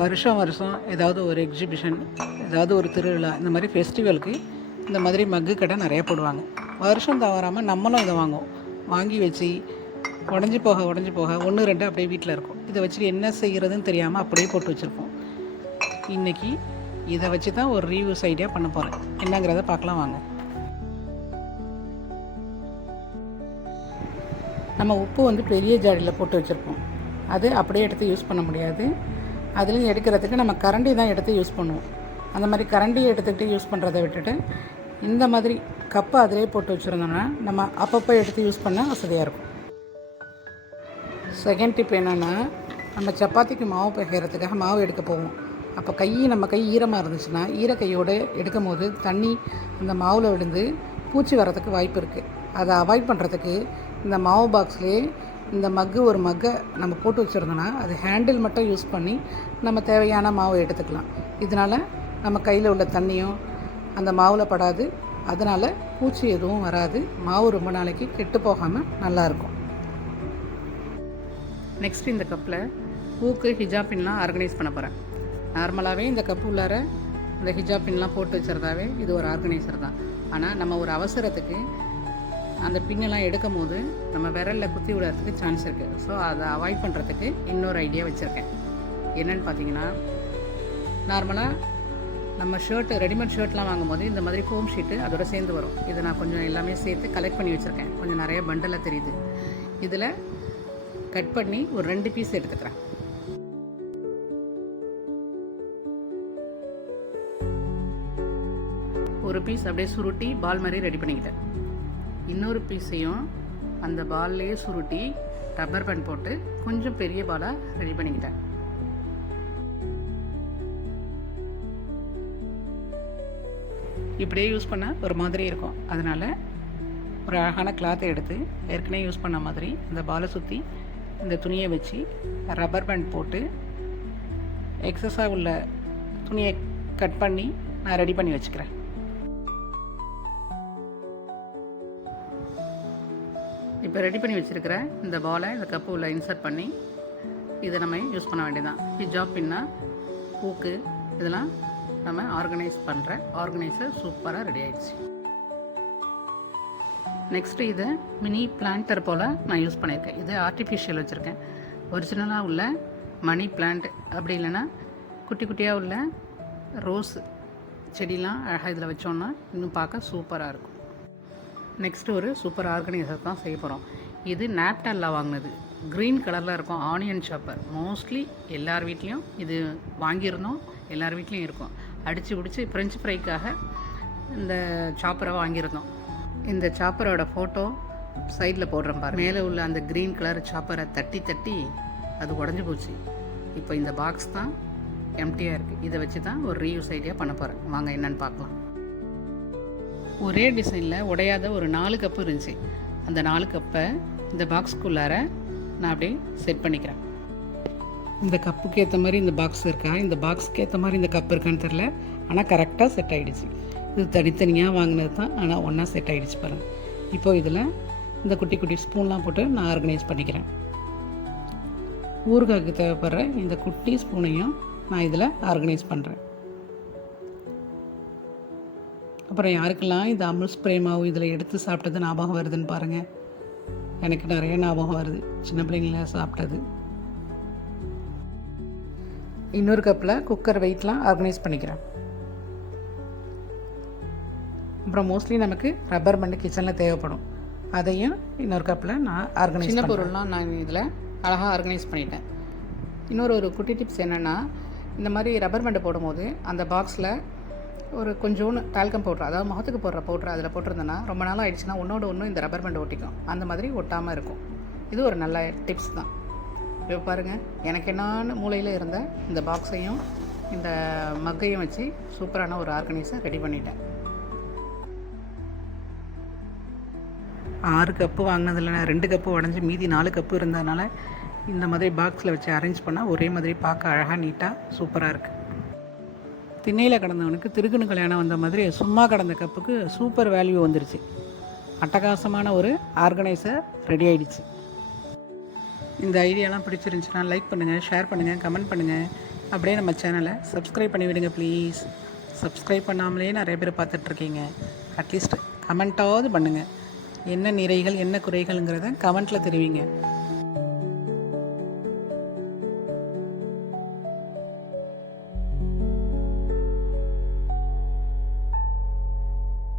வருஷம் வருஷம் ஏதாவது ஒரு எக்ஸிபிஷன், ஏதாவது ஒரு திருவிழா, இந்த மாதிரி ஃபெஸ்டிவலுக்கு இந்த மாதிரி மக்கு கடை நிறைய போடுவாங்க. வருஷம் தவறாமல் நம்மளும் இதை வாங்குவோம். வாங்கி வச்சு உடஞ்சி போக 1 2 அப்படியே வீட்டில் இருக்கும். இதை வச்சுட்டு என்ன செய்கிறதுன்னு தெரியாமல் அப்படியே போட்டு வச்சுருப்போம். இன்றைக்கி இதை வச்சு தான் ஒரு ரீயூஸ் ஐடியா பண்ண போகிறேன். என்னங்கிறத பார்க்கலாம் வாங்க. நம்ம உப்பு வந்து பெரிய ஜாடியில் போட்டு வச்சுருப்போம். அது அப்படியே எடுத்து யூஸ் பண்ண முடியாது. அதுலேயும் எடுக்கிறதுக்கு நம்ம கரண்டி தான் எடுத்து யூஸ் பண்ணுவோம். அந்த மாதிரி கரண்டியை எடுத்துக்கிட்டு யூஸ் பண்ணுறதை விட்டுட்டு இந்த மாதிரி கப்பை அதிலே போட்டு வச்சுருந்தோம்னா நம்ம அப்பப்போ எடுத்து யூஸ் பண்ண வசதியாக இருக்கும். செகண்ட் டிப் என்னென்னா, நம்ம சப்பாத்திக்கு மாவு பிசைகிறதுக்காக மாவு எடுக்க போவோம். அப்போ நம்ம கை ஈரமாக இருந்துச்சுன்னா ஈரக்கையோடு எடுக்கும் போது தண்ணி அந்த மாவில் விழுந்து பூச்சி வரதுக்கு வாய்ப்பு இருக்குது. அதை அவாய்ட் பண்ணுறதுக்கு இந்த மாவு பாக்ஸ்லேயே இந்த ஒரு மக்கை நம்ம போட்டு வச்சுருந்தோன்னா அது ஹேண்டில் மட்டும் யூஸ் பண்ணி நம்ம தேவையான மாவை எடுத்துக்கலாம். இதனால் நம்ம கையில் உள்ள தண்ணியும் அந்த மாவில் படாது. அதனால் பூச்சி எதுவும் வராது. மாவு ரொம்ப நாளைக்கு கெட்டு போகாமல் நல்லாயிருக்கும். நெக்ஸ்ட் இந்த கப்பில் பூக்கு ஹிஜாப் பின்லாம் ஆர்கனைஸ் பண்ண போகிறேன். நார்மலாகவே இந்த கப்பு உள்ளார இந்த ஹிஜாப் பின்லாம் போட்டு வச்சுருந்தாவே இது ஒரு ஆர்கனைசர் தான். ஆனால் நம்ம ஒரு அவசரத்துக்கு அந்த பின்னெல்லாம் எடுக்கும் போது நம்ம விரலில் குத்தி விடுறதுக்கு சான்ஸ் இருக்குது. ஸோ அதை அவாய்ட் பண்ணுறதுக்கு இன்னொரு ஐடியா வச்சுருக்கேன். என்னென்னு பார்த்தீங்கன்னா, நார்மலாக நம்ம ரெடிமேட் ஷர்ட்லாம் வாங்கும்போது இந்த மாதிரி ஃபோம் ஷீட்டு அதோட சேர்ந்து வரும். இதை நான் கொஞ்சம் எல்லாமே சேர்த்து கலெக்ட் பண்ணி வச்சுருக்கேன். கொஞ்சம் நிறைய பண்டலாக தெரியுது. இதில் கட் பண்ணி ஒரு 2 பீஸ் எடுத்துக்கிறேன். ஒரு பீஸ் அப்படியே சுருட்டி பால் மாதிரி ரெடி பண்ணிக்கிட்டேன். இன்னொரு பீஸையும் அந்த பால்லையே சுருட்டி ரப்பர் பேண்ட் போட்டு கொஞ்சம் பெரிய பாலாக ரெடி பண்ணிக்கிட்டேன். இப்படியே யூஸ் பண்ண ஒரு மாதிரி இருக்கும். அதனால் ஒரு அழகான கிளாத்தை எடுத்து ஏற்கனவே யூஸ் பண்ண மாதிரி இந்த பாலை சுற்றி இந்த துணியை வச்சு ரப்பர் பேண்ட் போட்டு எக்ஸஸாக உள்ள துணியை கட் பண்ணி நான் ரெடி பண்ணி வச்சுக்கிறேன். இப்போ ரெடி பண்ணி வச்சுருக்கிற இந்த பாலை இந்த கப்பு உள்ள இன்சர்ட் பண்ணி இதை நம்ம யூஸ் பண்ண வேண்டியதான். ஹிஜாப் பின்னா, பூக்கு இதெல்லாம் நம்ம ஆர்கனைஸ் பண்ணுற ஆர்கனைசர் சூப்பராக ரெடி ஆகிடுச்சு. நெக்ஸ்ட்டு இதை மினி பிளான்டர் போல் நான் யூஸ் பண்ணியிருக்கேன். இது ஆர்டிஃபிஷியல் வச்சுருக்கேன். ஒரிஜினலாக உள்ள மணி பிளான்ட், அப்படி இல்லைன்னா குட்டி குட்டியாக உள்ள ரோஸ் செடிலாம் அழகாக இதில் வச்சோன்னா இன்னும் பார்க்க சூப்பராக இருக்கும். நெக்ஸ்ட்டு ஒரு சூப்பர் ஆர்கனைசர் தான் செய்ய போகிறோம். இது நாப்டாலில் வாங்கினது. க்ரீன் கலரில் இருக்கும். Onion chopper. மோஸ்ட்லி எல்லார் வீட்லேயும் இது வாங்கியிருந்தோம். எல்லார் வீட்லேயும் இருக்கும். அடித்து பிடிச்சி ஃப்ரெஞ்ச் ஃப்ரைக்காக இந்த சாப்பரை வாங்கியிருந்தோம். இந்த சாப்பரோட ஃபோட்டோ சைடில் போடுறேன் பாரு. மேலே உள்ள அந்த க்ரீன் கலர் சாப்பரை தட்டி அது உடஞ்சி போச்சு. இப்போ இந்த பாக்ஸ் தான் எம்டியாக இருக்குது. இதை வச்சு தான் ஒரு ரீயூஸ் ஐடியா பண்ண போகிறேன். வாங்க என்னென்னு பார்க்கலாம். ஒரே டிசைனில் உடையாத ஒரு 4 கப்பு இருந்துச்சு. அந்த 4 கப்பை இந்த பாக்ஸ்க்குள்ளார நான் அப்படியே செட் பண்ணிக்கிறேன். இந்த கப்புக்கு ஏற்ற மாதிரி இந்த பாக்ஸ் இருக்கா, இந்த பாக்ஸுக்கு ஏற்ற மாதிரி இந்த கப் இருக்கான்னு தெரில. ஆனால் கரெக்டாக செட் ஆகிடுச்சு. இது தனித்தனியாக வாங்கினது தான், ஆனால் ஒன்றா செட் ஆகிடுச்சு பாருங்கள். இப்போது இதில் இந்த குட்டி குட்டி ஸ்பூன்லாம் போட்டு நான் ஆர்கனைஸ் பண்ணிக்கிறேன். ஊறுகாய்க்கு தேவைப்படுற இந்த குட்டி ஸ்பூனையும் நான் இதில் ஆர்கனைஸ் பண்ணுறேன். அப்புறம் யாருக்கெல்லாம் இந்த அமுல் ஸ்ப்ரே மாவு இதில் எடுத்து சாப்பிட்டது ஞாபகம் வருதுன்னு பாருங்கள். எனக்கு நிறைய ஞாபகம் வருது, சின்ன பிள்ளைங்கள சாப்பிட்டது. இன்னொரு கப்பில் குக்கர் வெயிட்லாம் ஆர்கனைஸ் பண்ணிக்கிறேன். அப்புறம் மோஸ்ட்லி நமக்கு ரப்பர் பேண்ட் கிச்சனில் தேவைப்படும். அதையும் இன்னொரு கப்பில் நான் ஆர்கனைஸ் சின்ன பொருள்லாம் நான் இதில் அழகாக ஆர்கனைஸ் பண்ணிட்டேன். ஒரு குட்டி டிப்ஸ் என்னென்னா, இந்த மாதிரி ரப்பர் பேண்டு போடும்போது அந்த பாக்ஸில் ஒரு கொஞ்சோன்னு டால்கம் பவுட்ரு, அதாவது முகத்துக்கு போடுற பவுட்ரு அதில் போட்டிருந்தேன்னா ரொம்ப நாள் ஆகிடுச்சுன்னா ஒன்றோடு ஒன்று இந்த ரப்பர் பேண்டு ஒட்டிக்கும். அந்த மாதிரி ஒட்டாமல் இருக்கும். இது ஒரு நல்ல டிப்ஸ் தான். இப்போ பாருங்கள், எனக்கு என்னான்னு மூலையில் இருந்த இந்த பாக்ஸையும் இந்த மக்கையும் வச்சு சூப்பரான ஒரு ஆர்கனைசர் ரெடி பண்ணிட்டேன். 6 கப்பு வாங்கினதில் 2 கப்பு உடஞ்சி மீதி 4 கப்பு இருந்ததுனால இந்த மாதிரி பாக்ஸில் வச்சு அரேஞ்ச் பண்ணால் ஒரே மாதிரி பார்க்க அழகாக நீட்டாக சூப்பராக இருக்குது. திண்ணையில் கடந்தவனுக்கு திருக்குன்னு கல்யாணம் வந்த மாதிரி சும்மா கடந்த கப்புக்கு சூப்பர் வேல்யூ வந்துருச்சு. அட்டகாசமான ஒரு ஆர்கனைசர் ரெடி ஆகிடுச்சு. இந்த ஐடியாலாம் பிடிச்சிருந்துச்சுன்னா லைக் பண்ணுங்கள், ஷேர் பண்ணுங்கள், கமெண்ட் பண்ணுங்கள். அப்படியே நம்ம சேனலை சப்ஸ்கிரைப் பண்ணி விடுங்க ப்ளீஸ். சப்ஸ்கிரைப் பண்ணாமலே நிறைய பேர் பார்த்துட்ருக்கீங்க. அட்லீஸ்ட் கமெண்ட்டாவது பண்ணுங்கள். என்ன நிறைகள் என்ன குறைகள்ங்கிறத கமெண்ட்டில் தெரிவிங்க.